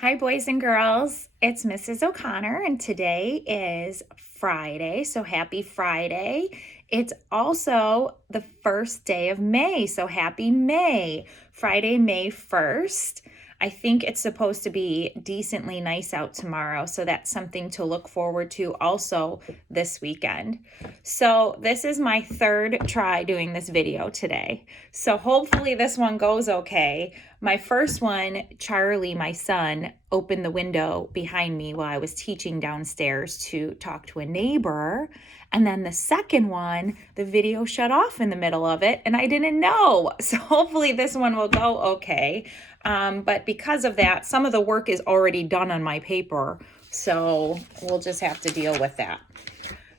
Hi, boys and girls. It's Mrs. O'Connor, and today is Friday, so happy Friday. It's also the first day of May, so happy May. Friday, May 1st. I think it's supposed to be decently nice out tomorrow, so that's something to look forward to also this weekend. So this is my third try doing this video today. So hopefully this one goes okay. My first one, Charlie, my son, opened the window behind me while I was teaching downstairs to talk to a neighbor. And then the second one, the video shut off in the middle of it and I didn't know. So hopefully this one will go okay. But because of that, some of the work is already done on my paper. So we'll just have to deal with that.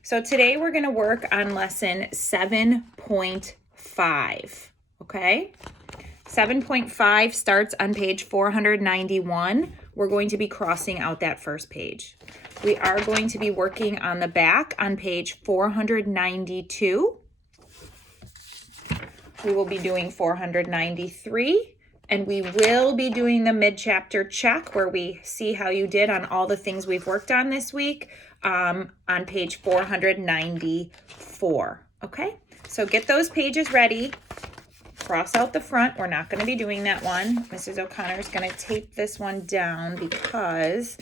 So today we're going to work on lesson 7.5, okay? 7.5 starts on page 491. We're going to be crossing out that first page. We are going to be working on the back on page 492. We will be doing 493, and we will be doing the mid-chapter check where we see how you did on all the things we've worked on this week on page 494, okay? So get those pages ready. Cross out the front. We're not going to be doing that one. Mrs. O'Connor is going to tape this one down because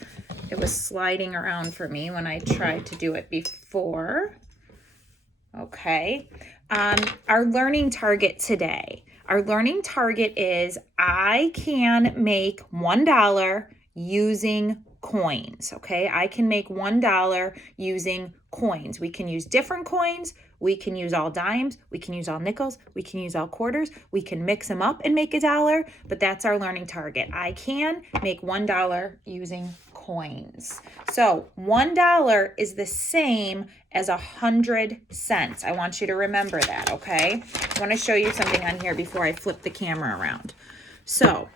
it was sliding around for me when I tried to do it before. Okay. Our learning target today. Our learning target is I can make $1 using coins. Okay. I can make $1 using coins. We can use different coins. We can use all dimes, we can use all nickels, we can use all quarters, we can mix them up and make $1, but that's our learning target. I can make $1 using coins. So $1 is the same as 100 cents. I want you to remember that, okay? I want to show you something on here before I flip the camera around. So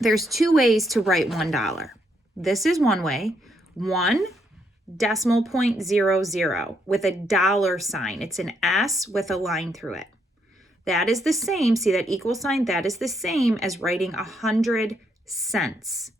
there's two ways to write $1. This is one way. 1.00 with a dollar sign. It's an S with a line through it. That is the same, see that equal sign? That is the same as writing 100 cents.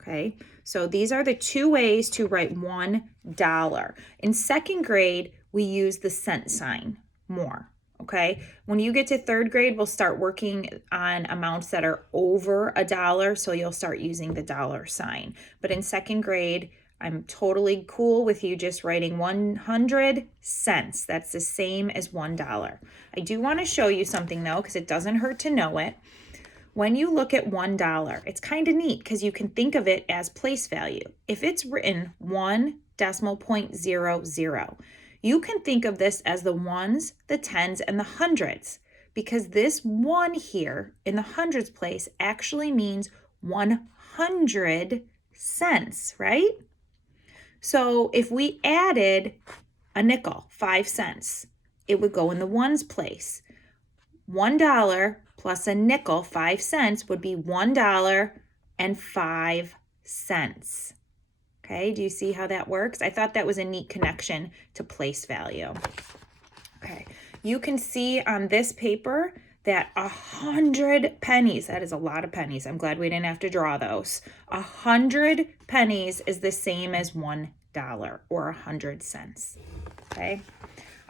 Okay, so these are the two ways to write $1. In second grade, we use the cent sign more. Okay, when you get to third grade, we'll start working on amounts that are over $1, so you'll start using the dollar sign. But in second grade, I'm totally cool with you just writing 100 cents. That's the same as $1. I do want to show you something though, because it doesn't hurt to know it. When you look at $1, it's kind of neat because you can think of it as place value. If it's written 1.00, you can think of this as the ones, the tens, and the hundreds, because this one here in the hundreds place actually means 100 cents, right? So if we added a nickel, 5 cents, it would go in the ones place. $1 plus a nickel, 5 cents, would be $1.05. Okay, do you see how that works? I thought that was a neat connection to place value. Okay, you can see on this paper that 100 pennies, that is a lot of pennies. I'm glad we didn't have to draw those. 100 pennies is the same as $1 or 100 cents. Okay.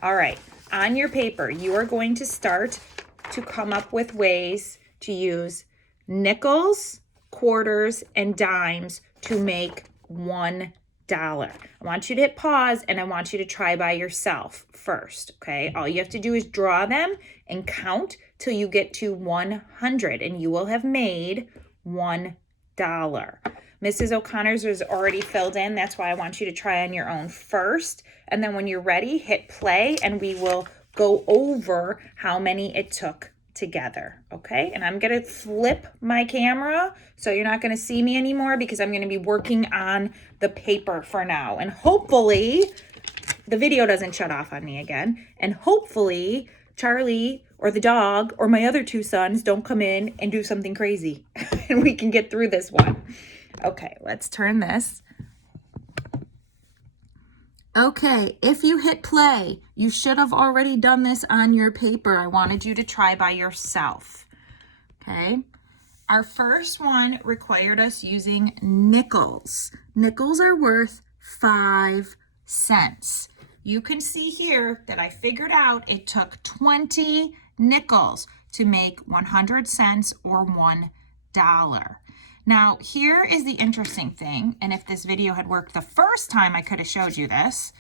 All right. On your paper, you are going to start to come up with ways to use nickels, quarters, and dimes to make $1. I want you to hit pause and I want you to try by yourself first, okay? All you have to do is draw them and count till you get to 100 and you will have made $1. Mrs. O'Connor's is already filled in. That's why I want you to try on your own first. And then when you're ready, hit play and we will go over how many it took together, okay? And I'm gonna flip my camera so you're not gonna see me anymore because I'm gonna be working on the paper for now. And hopefully the video doesn't shut off on me again. And hopefully Charlie or the dog or my other two sons don't come in and do something crazy and we can get through this one. Okay, let's turn this. Okay, if you hit play, you should have already done this on your paper. I wanted you to try by yourself. Okay, Our first one required us using nickels. Nickels are worth 5 cents. You can see here that I figured out it took 20 nickels to make 100 cents or $1. Now, here is the interesting thing, and if this video had worked the first time, I could have showed you this.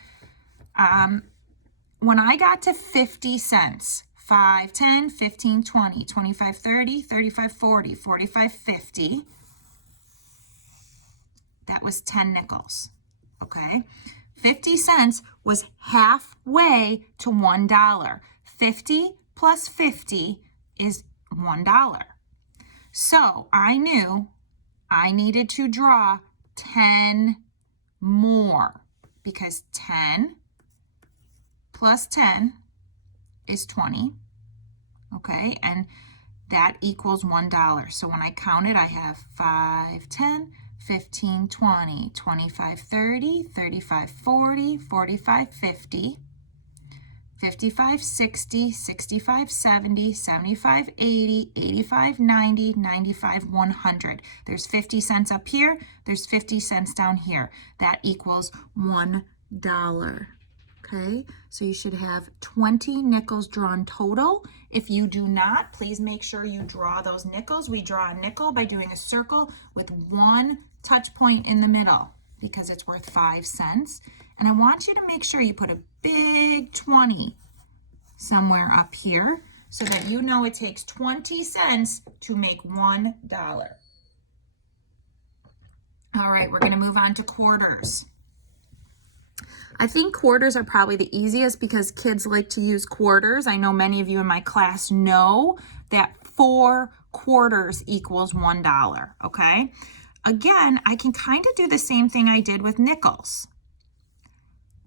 When I got to 50 cents, 5, 10, 15, 20, 25, 30, 35, 40, 45, 50, that was 10 nickels, okay? 50 cents was halfway to $1. 50 plus 50 is $1. So I knew I needed to draw 10 more because 10 plus 10 is 20, okay? And that equals $1. So when I count it, I have 5, 10, 15, 20, 25, 30, 35, 40, 45, 50, 55, 60, 65, 70, 75, 80, 85, 90, 95, 100. There's 50 cents up here. There's 50 cents down here. That equals $1. Okay, so you should have 20 nickels drawn total. If you do not, please make sure you draw those nickels. We draw a nickel by doing a circle with one touch point in the middle because it's worth 5 cents. And I want you to make sure you put a big 20 somewhere up here so that you know it takes 20 cents to make $1. All right, we're going to move on to quarters. I think quarters are probably the easiest because kids like to use quarters. I know many of you in my class know that 4 quarters equals $1, okay? Again, I can kind of do the same thing I did with nickels.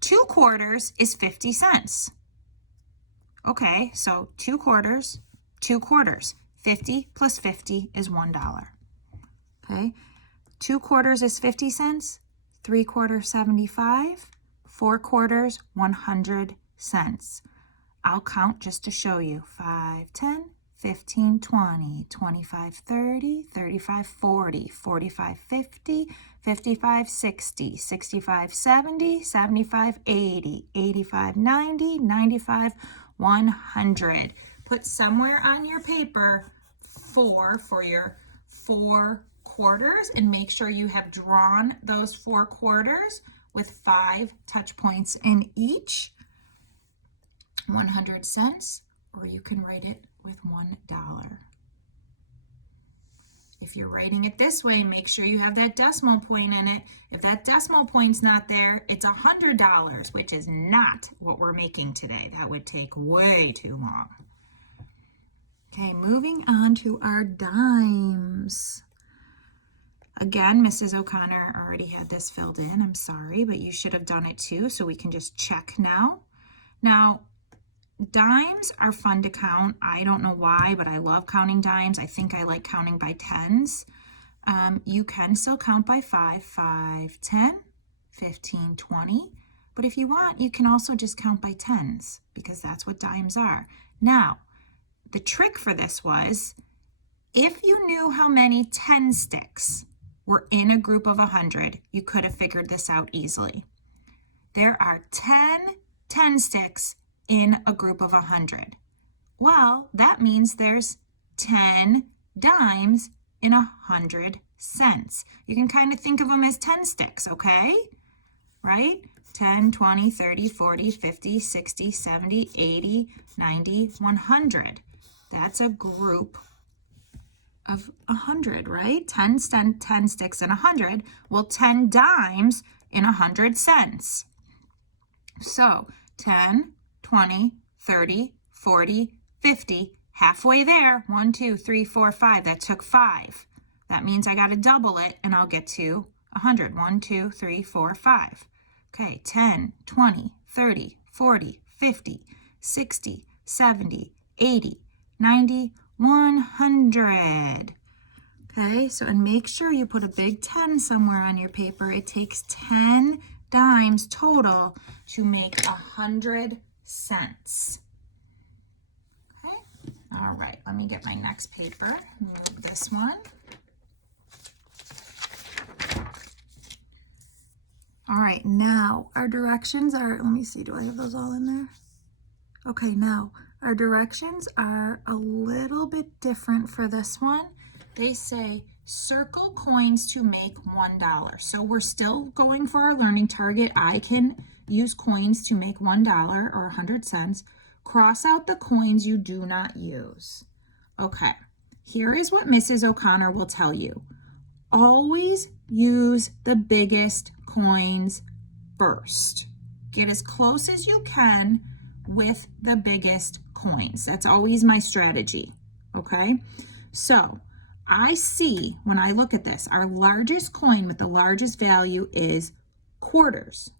2 quarters is 50 cents. Okay, so 2 quarters, 2 quarters. 50 plus 50 is $1. Okay, 2 quarters is 50 cents, 3 quarters 75, 4 quarters 100 cents. I'll count just to show you. 5, 10, 15, 20, 25, 30, 35, 40, 45, 50, 55, 60, 65, 70, 75, 80, 85, 90, 95, 100. Put somewhere on your paper 4 for your 4 quarters and make sure you have drawn those 4 quarters with 5 touch points in each. 100 cents, or you can write it with $1. If you're writing it this way, make sure you have that decimal point in it. If that decimal point's not there, it's $100, which is not what we're making today. That would take way too long. Okay, moving on to our dimes. Again, Mrs. O'Connor already had this filled in. I'm sorry, but you should have done it too, so we can just check now. Now, dimes are fun to count. I don't know why, but I love counting dimes. I think I like counting by tens. You can still count by 5, 5, 10, 15, 20. But if you want, you can also just count by tens because that's what dimes are. Now, the trick for this was, if you knew how many 10 sticks were in a group of 100, you could have figured this out easily. There are 10 sticks in a group of 100. Well, that means there's 10 dimes in 100 cents. You can kind of think of them as 10 sticks, okay? Right? 10, 20, 30, 40, 50, 60, 70, 80, 90, 100. That's a group of 100, right? 10 sticks in 100. Well, 10 dimes in 100 cents. So 10, 20, 30, 40, 50, halfway there. 1, 2, 3, 4, 5. That took 5. That means I got to double it and I'll get to 100. 1, 2, 3, 4, 5. Okay, 10, 20, 30, 40, 50, 60, 70, 80, 90, 100. Okay, so and make sure you put a big 10 somewhere on your paper. It takes 10 dimes total to make 100 cents. Okay, All right, let me get my next paper. Move this one. All right, now our directions are, let me see, do I have those all in there? Okay, now our directions are a little bit different for this one. They say circle coins to make $1. So we're still going for our learning target. I can use coins to make $1 or 100 cents. Cross out the coins you do not use. Okay, here is what Mrs. O'Connor will tell you. Always use the biggest coins first. Get as close as you can with the biggest coins. That's always my strategy, okay? So I see, when I look at this, our largest coin with the largest value is quarters.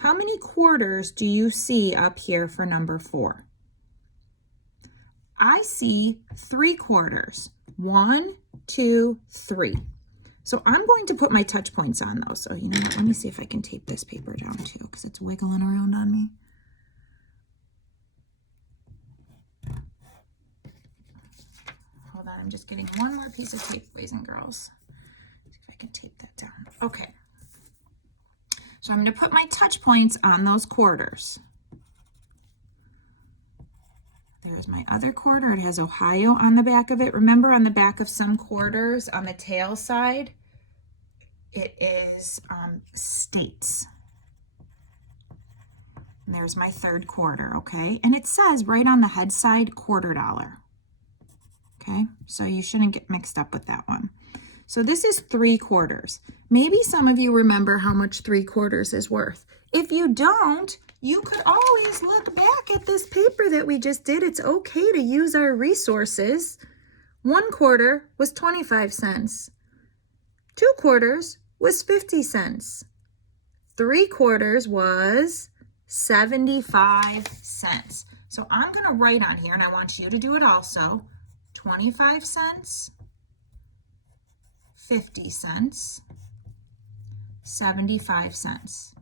How many quarters do you see up here for number 4? I see 3 quarters. 1, 2, 3. So I'm going to put my touch points on those. So you know what, let me see if I can tape this paper down too, because it's wiggling around on me. Hold on, I'm just getting one more piece of tape, boys and girls. See if I can tape that down. Okay. So I'm going to put my touch points on those quarters. There's my other quarter. It has Ohio on the back of it. Remember, on the back of some quarters, on the tail side, it is states. And there's my 3rd quarter, okay? And it says right on the head side, $quarter. Okay, so you shouldn't get mixed up with that one. So this is 3 quarters. Maybe some of you remember how much 3 quarters is worth. If you don't, you could always look back at this paper that we just did. It's okay to use our resources. 1 quarter was 25 cents. 2 quarters was 50 cents. 3 quarters was 75 cents. So I'm going to write on here, and I want you to do it also, 25 cents, 50 cents, 75 cents.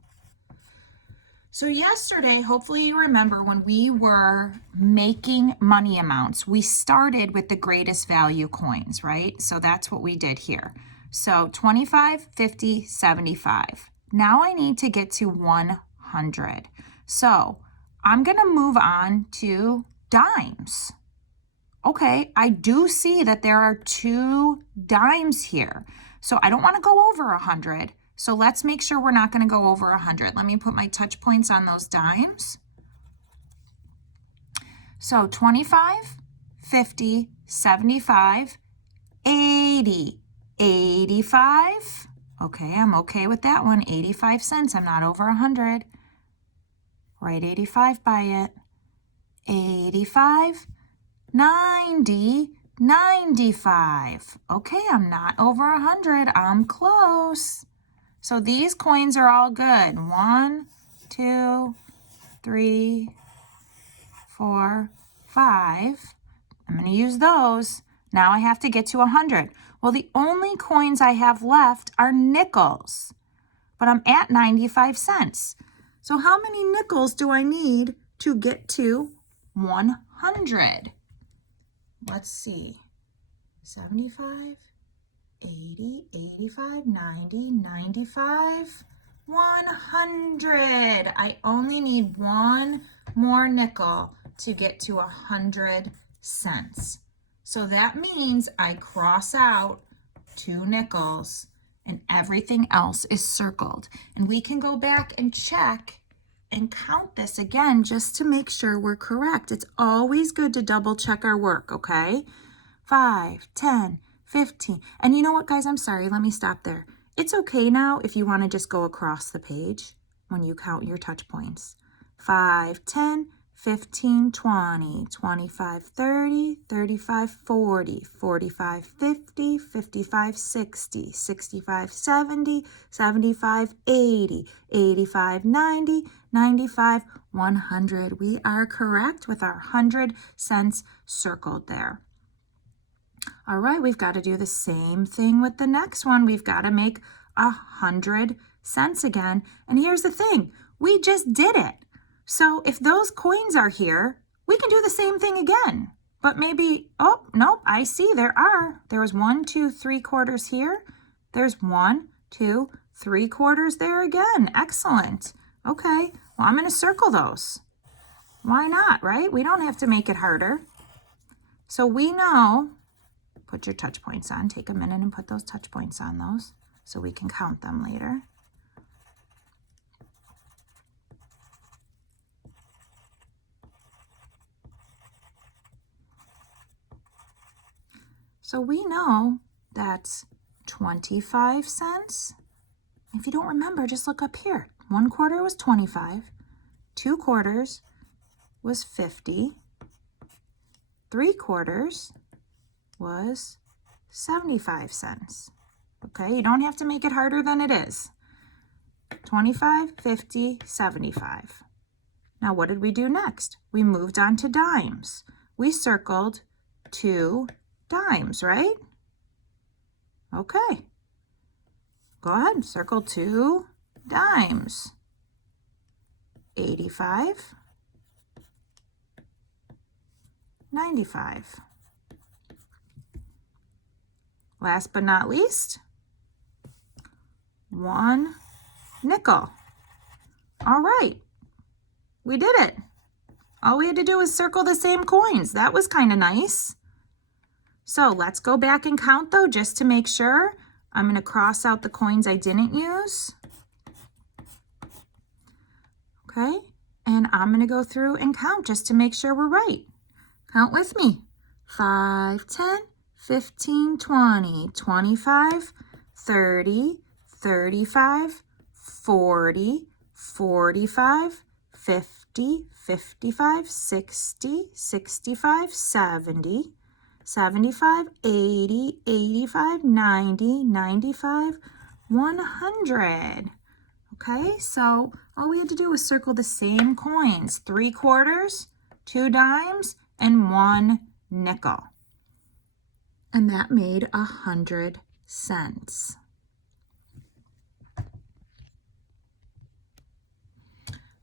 So yesterday, hopefully you remember, when we were making money amounts, we started with the greatest value coins, right? So that's what we did here. So 25, 50, 75. Now I need to get to 100. So I'm going to move on to dimes. Okay, I do see that there are 2 dimes here. So I don't want to go over 100. So let's make sure we're not going to go over 100. Let me put my touch points on those dimes. So 25, 50, 75, 80, 85. Okay, I'm okay with that one. 85 cents. I'm not over 100. Write 85 by it. 85, 90, 95. Okay, I'm not over 100. I'm close. So these coins are all good. 1, 2, 3, 4, 5. I'm going to use those. Now I have to get to 100. Well, the only coins I have left are nickels, but I'm at 95 cents. So how many nickels do I need to get to 100? Let's see. 75, 80, 85, 90, 95, 100. I only need 1 more nickel to get to 100 cents. So that means I cross out 2 nickels and everything else is circled. And we can go back and check and count this again just to make sure we're correct. It's always good to double check our work, okay? 5, 10, 15. And you know what, guys? I'm sorry. Let me stop there. It's okay now if you want to just go across the page when you count your touch points. 5, 10, 15, 20, 25, 30, 35, 40, 45, 50, 55, 60, 65, 70, 75, 80, 85, 90, 95, 100. We are correct with our 100 cents circled there. All right, we've got to do the same thing with the next one. We've got to make 100 cents again. And here's the thing, we just did it. So if those coins are here, we can do the same thing again. but maybe, oh, nope, I see there are. There was 1, 2, 3 quarters here. There's 1, 2, 3 quarters there again. Excellent. Okay, well, I'm going to circle those. Why not, right? We don't have to make it harder. So we know, put your touch points on, take a minute and put those touch points on those so we can count them later. So we know that's 25 cents. If you don't remember, just look up here. 1 quarter was 25, 2 quarters was 50, 3 quarters was 75 cents. Okay, you don't have to make it harder than it is. 25, 50, 75. Now what did we do next? We moved on to dimes. We circled 2 dimes, right? Okay. Go ahead, circle 2 dimes. 85, 95. Last but not least, 1 nickel. All right, we did it. All we had to do was circle the same coins. That was kind of nice. So let's go back and count though, just to make sure. I'm going to cross out the coins I didn't use. Okay, and I'm going to go through and count just to make sure we're right. Count with me. 5, 10, 15, 20, 25, 30, 35, 40, 45, 50, 55, 60, 65, 70, 75, 80, 85, 90, 95, 100. Okay, so all we had to do was circle the same coins, 3 quarters, 2 dimes, and 1 nickel. And that made 100 cents.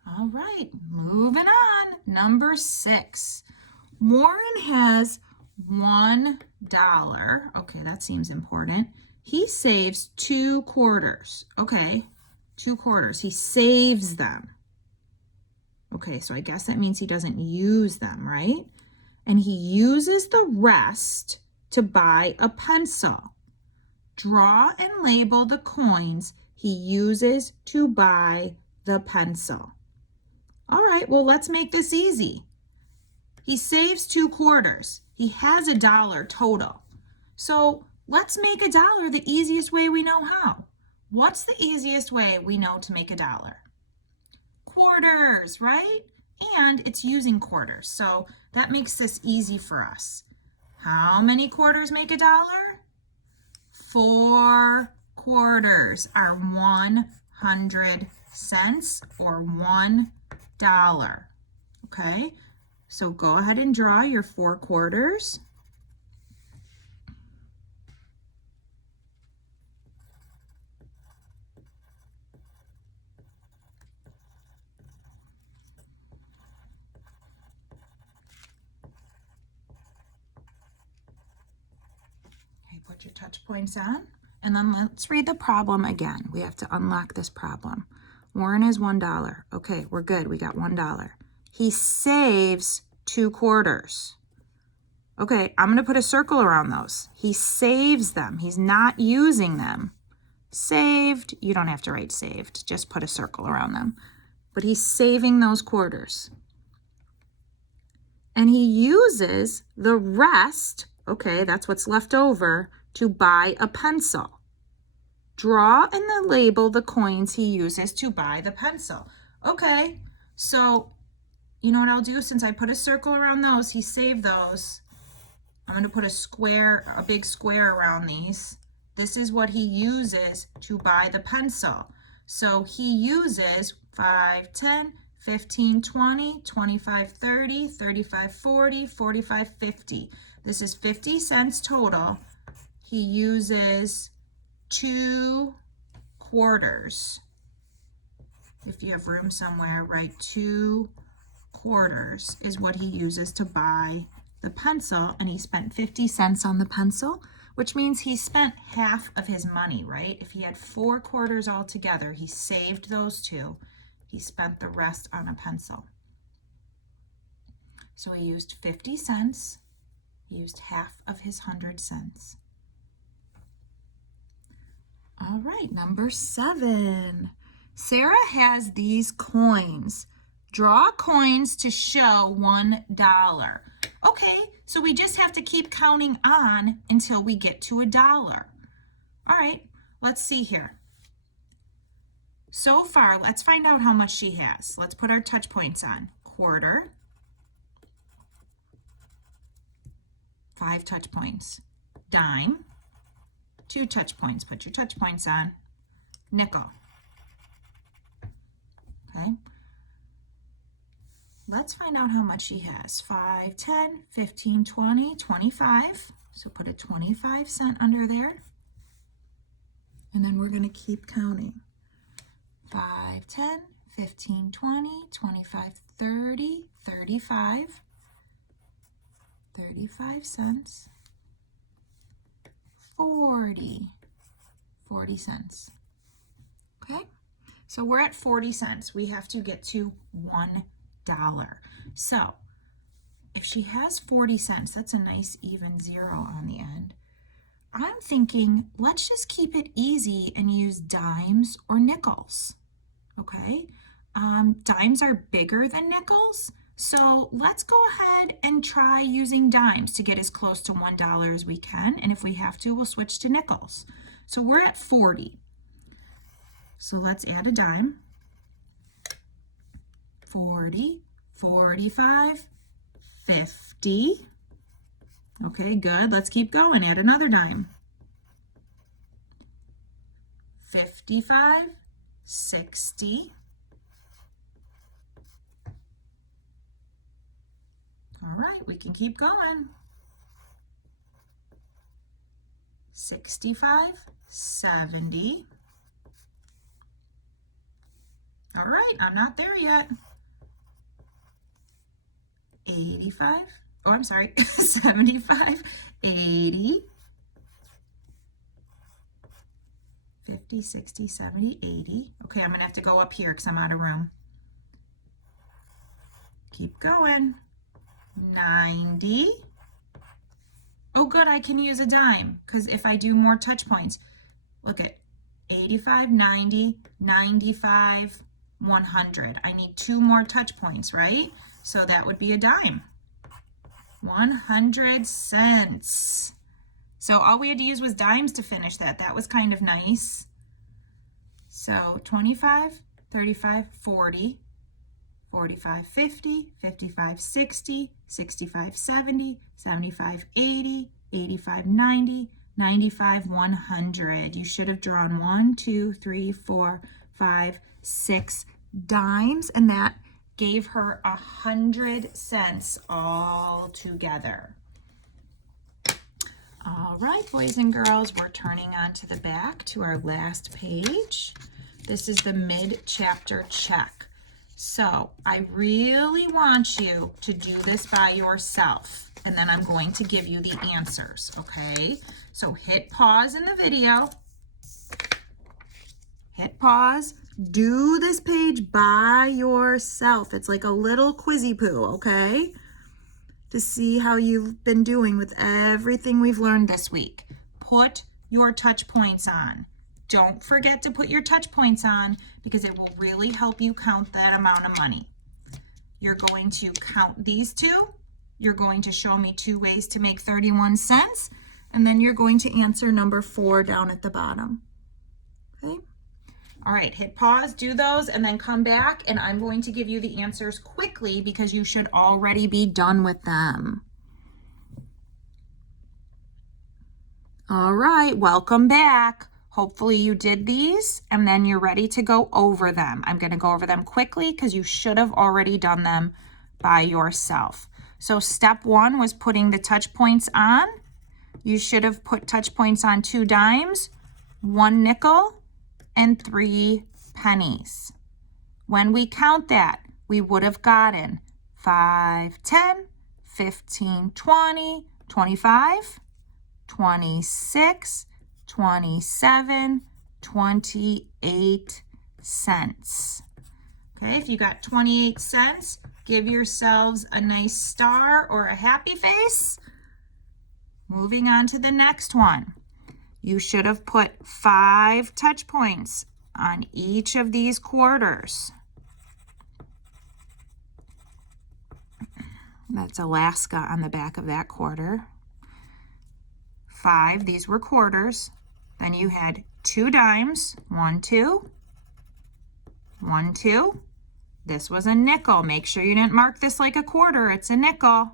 All right, moving on. Number 6. Warren has $1. Okay, that seems important. He saves 2 quarters. Okay, 2 quarters. He saves them. Okay, so I guess that means he doesn't use them, right? And he uses the rest to buy a pencil. Draw and label the coins he uses to buy the pencil. All right, well, let's make this easy. He saves 2 quarters. He has $1 total. So let's make $1 the easiest way we know how. What's the easiest way we know to make $1? Quarters, right? And it's using quarters. So that makes this easy for us. How many quarters make $1? 4 quarters are 100 cents or $1. Okay, so go ahead and draw your 4 quarters. Okay, put your touch points on. And then let's read the problem again. We have to unlock this problem. Warren has $1. Okay, we're good. We got $1. He saves 2 quarters. Okay, I'm going to put a circle around those. He saves them. He's not using them. Saved. You don't have to write saved. Just put a circle around them. But he's saving those quarters. And he uses the rest, okay, that's what's left over, to buy a pencil. Draw and then label the coins he uses to buy the pencil. Okay, so you know what I'll do? Since I put a circle around those, he saved those. I'm going to put a big square around these. This is what he uses to buy the pencil. So he uses 5, 10, 15, 20, 25, 30, 35, 40, 45, 50. This is 50 cents total. He uses 2 quarters. If you have room somewhere, write 2 quarters is what he uses to buy the pencil, and he spent 50 cents on the pencil, which means he spent half of his money, right? If he had 4 quarters altogether, he saved those 2. He spent the rest on a pencil. So he used 50 cents. He used half of his 100 cents. All right, number 7. Sarah has these coins. Draw coins to show $1. Okay, so we just have to keep counting on until we get to $1. All right, let's see here. So far, let's find out how much she has. Let's put our touch points on. Quarter, 5 touch points. Dime, 2 touch points. Put your touch points on. Nickel. Okay. Let's find out how much she has. 5, 10, 15, 20, 25. So put a 25-cent under there. And then we're going to keep counting. 5, 10, 15, 20, 25, 30, 35. 35 cents. 40 cents. Okay? So we're at 40 cents. We have to get to $1. So if she has 40 cents, that's a nice even 0 on the end. I'm thinking, let's just keep it easy and use dimes or nickels. Okay? Dimes are bigger than nickels. So let's go ahead and try using dimes to get as close to $1 as we can. And if we have to, we'll switch to nickels. So we're at 40. So let's add a dime. 40, 45, 50. Okay, good. Let's keep going. Add another dime. 55, 60. All right, we can keep going. 65, 70. All right, I'm not there yet. 85, oh, I'm sorry, 75, 80, 50, 60, 70, 80. Okay, I'm gonna have to go up here because I'm out of room. Keep going. 90. Oh, good, I can use a dime because if I do more touch points, look at 85, 90, 95, 100. I need 2 more touch points, right? So that would be a dime. 100 cents. So all we had to use was dimes to finish that. That was kind of nice. So 25, 35, 40, 45, 50, 55, 60, 65, 70, 75, 80, 85, 90, 95, 100. You should have drawn 1, 2, 3, 4, 5, 6 dimes, and that gave her 100 cents all together. All right, boys and girls, we're turning on to the back to our last page. This is the mid-chapter check. So I really want you to do this by yourself, and then I'm going to give you the answers, okay? So hit pause in the video. Hit pause. Do this page by yourself. It's like a little quizzy poo, okay? To see how you've been doing with everything we've learned this week. Put your touch points on. Don't forget to put your touch points on because it will really help you count that amount of money. You're going to count these 2. You're going to show me 2 ways to make 31 cents. And then you're going to answer number 4 down at the bottom. Okay? All right, hit pause, do those, and then come back, and I'm going to give you the answers quickly because you should already be done with them. All right, welcome back. Hopefully you did these, and then you're ready to go over them. I'm going to go over them quickly because you should have already done them by yourself. So step 1 was putting the touch points on. You should have put touch points on 2 dimes, 1 nickel, and 3 pennies. When we count that, we would have gotten 5, 10, 15, 20, 25, 26, 27, 28 cents. Okay, if you got 28 cents, give yourselves a nice star or a happy face. Moving on to the next one. You should have put 5 touch points on each of these quarters. That's Alaska on the back of that quarter. 5, these were quarters. Then you had 2 dimes, 1, 2, 1, 2. This was a nickel. Make sure you didn't mark this like a quarter. It's a nickel.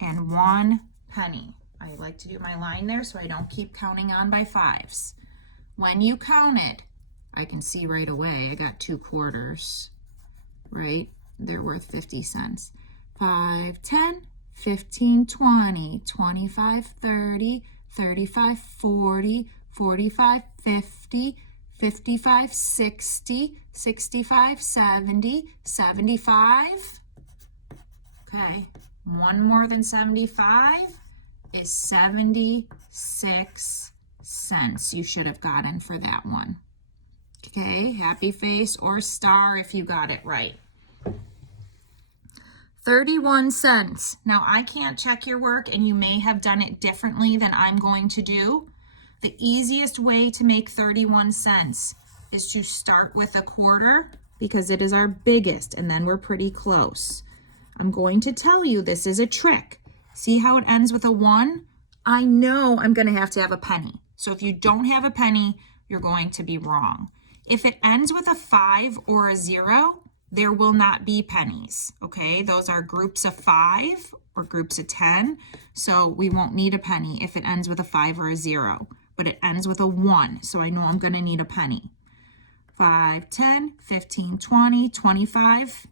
And 1 penny. I like to do my line there so I don't keep counting on by 5s. When you counted, I can see right away I got 2 quarters, right? They're worth 50 cents. 5, 10, 15, 20, 25, 30, 35, 40, 45, 50, 55, 60, 65, 70, 75. Okay, one more than 75 is 76 cents you should have gotten for that one. Okay, happy face or star if you got it right. 31 cents. Now I can't check your work and you may have done it differently than I'm going to do. The easiest way to make 31 cents is to start with a quarter because it is our biggest and then we're pretty close. I'm going to tell you this is a trick. See how it ends with a 1? I know I'm going to have a penny. So if you don't have a penny, you're going to be wrong. If it ends with a 5 or a 0, there will not be pennies, okay? Those are groups of 5 or groups of 10, so we won't need a penny if it ends with a 5 or a 0, but it ends with a 1, so I know I'm gonna need a penny. 5, 10, 15, 20, 25.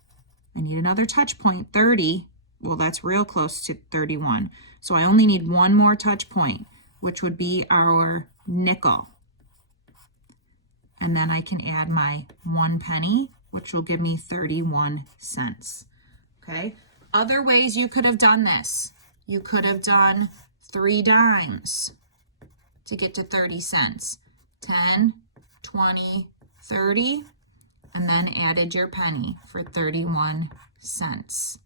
I need another touch point, 30. Well, that's real close to 31. So I only need one more touch point, which would be our nickel. And then I can add my 1 penny, which will give me 31 cents. Okay, other ways you could have done this. You could have done 3 dimes to get to 30 cents. 10, 20, 30, and then added your penny for 31 cents.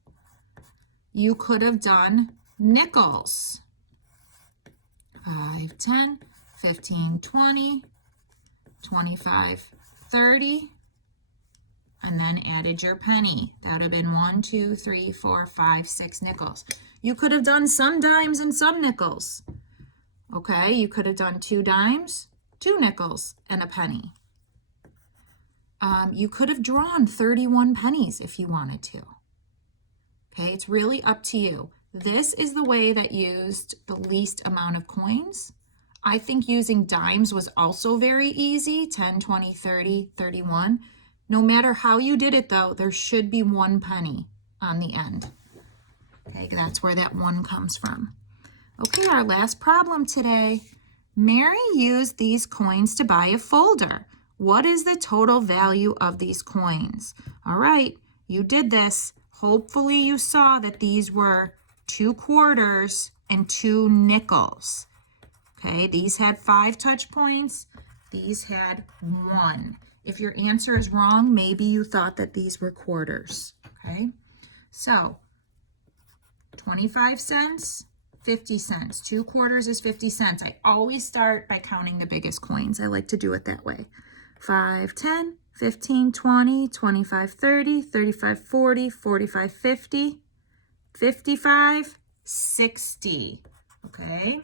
You could have done nickels. 5, 10, 15, 20, 25, 30, and then added your penny. That would have been 1, 2, 3, 4, 5, 6 nickels. You could have done some dimes and some nickels. Okay, you could have done 2 dimes, 2 nickels, and a penny. You could have drawn 31 pennies if you wanted to. Okay, it's really up to you. This is the way that used the least amount of coins. I think using dimes was also very easy, 10, 20, 30, 31. No matter how you did it though, there should be 1 penny on the end. Okay, that's where that 1 comes from. Okay, our last problem today. Mary used these coins to buy a folder. What is the total value of these coins? All right, you did this. Hopefully you saw that these were 2 quarters and 2 nickels. Okay, these had 5 touch points. These had 1. If your answer is wrong, maybe you thought that these were quarters. Okay, so 25 cents, 50 cents. 2 quarters is 50 cents. I always start by counting the biggest coins. I like to do it that way. 5, 10, 15, 20, 25, 30, 35, 40, 45, 50, 55, 60. Okay,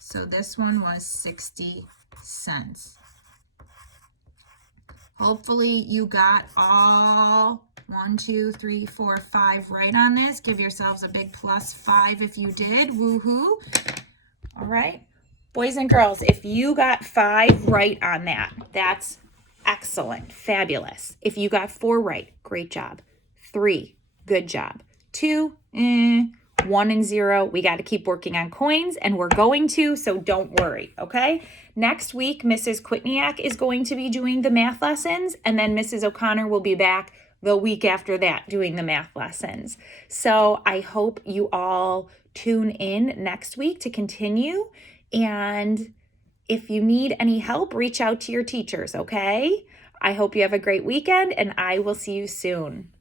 so this one was 60 cents. Hopefully you got all 1, 2, 3, 4, 5 right on this. Give yourselves a big +5 if you did. Woohoo. All right. Boys and girls, if you got 5 right on that, that's excellent, fabulous. If you got 4 right, great job. 3, good job. 2, 1 and 0. We got to keep working on coins, and we're going to, so don't worry, okay? Next week, Mrs. Quitniak is going to be doing the math lessons, and then Mrs. O'Connor will be back the week after that doing the math lessons. So I hope you all tune in next week to continue. And if you need any help, reach out to your teachers, okay? I hope you have a great weekend, and I will see you soon.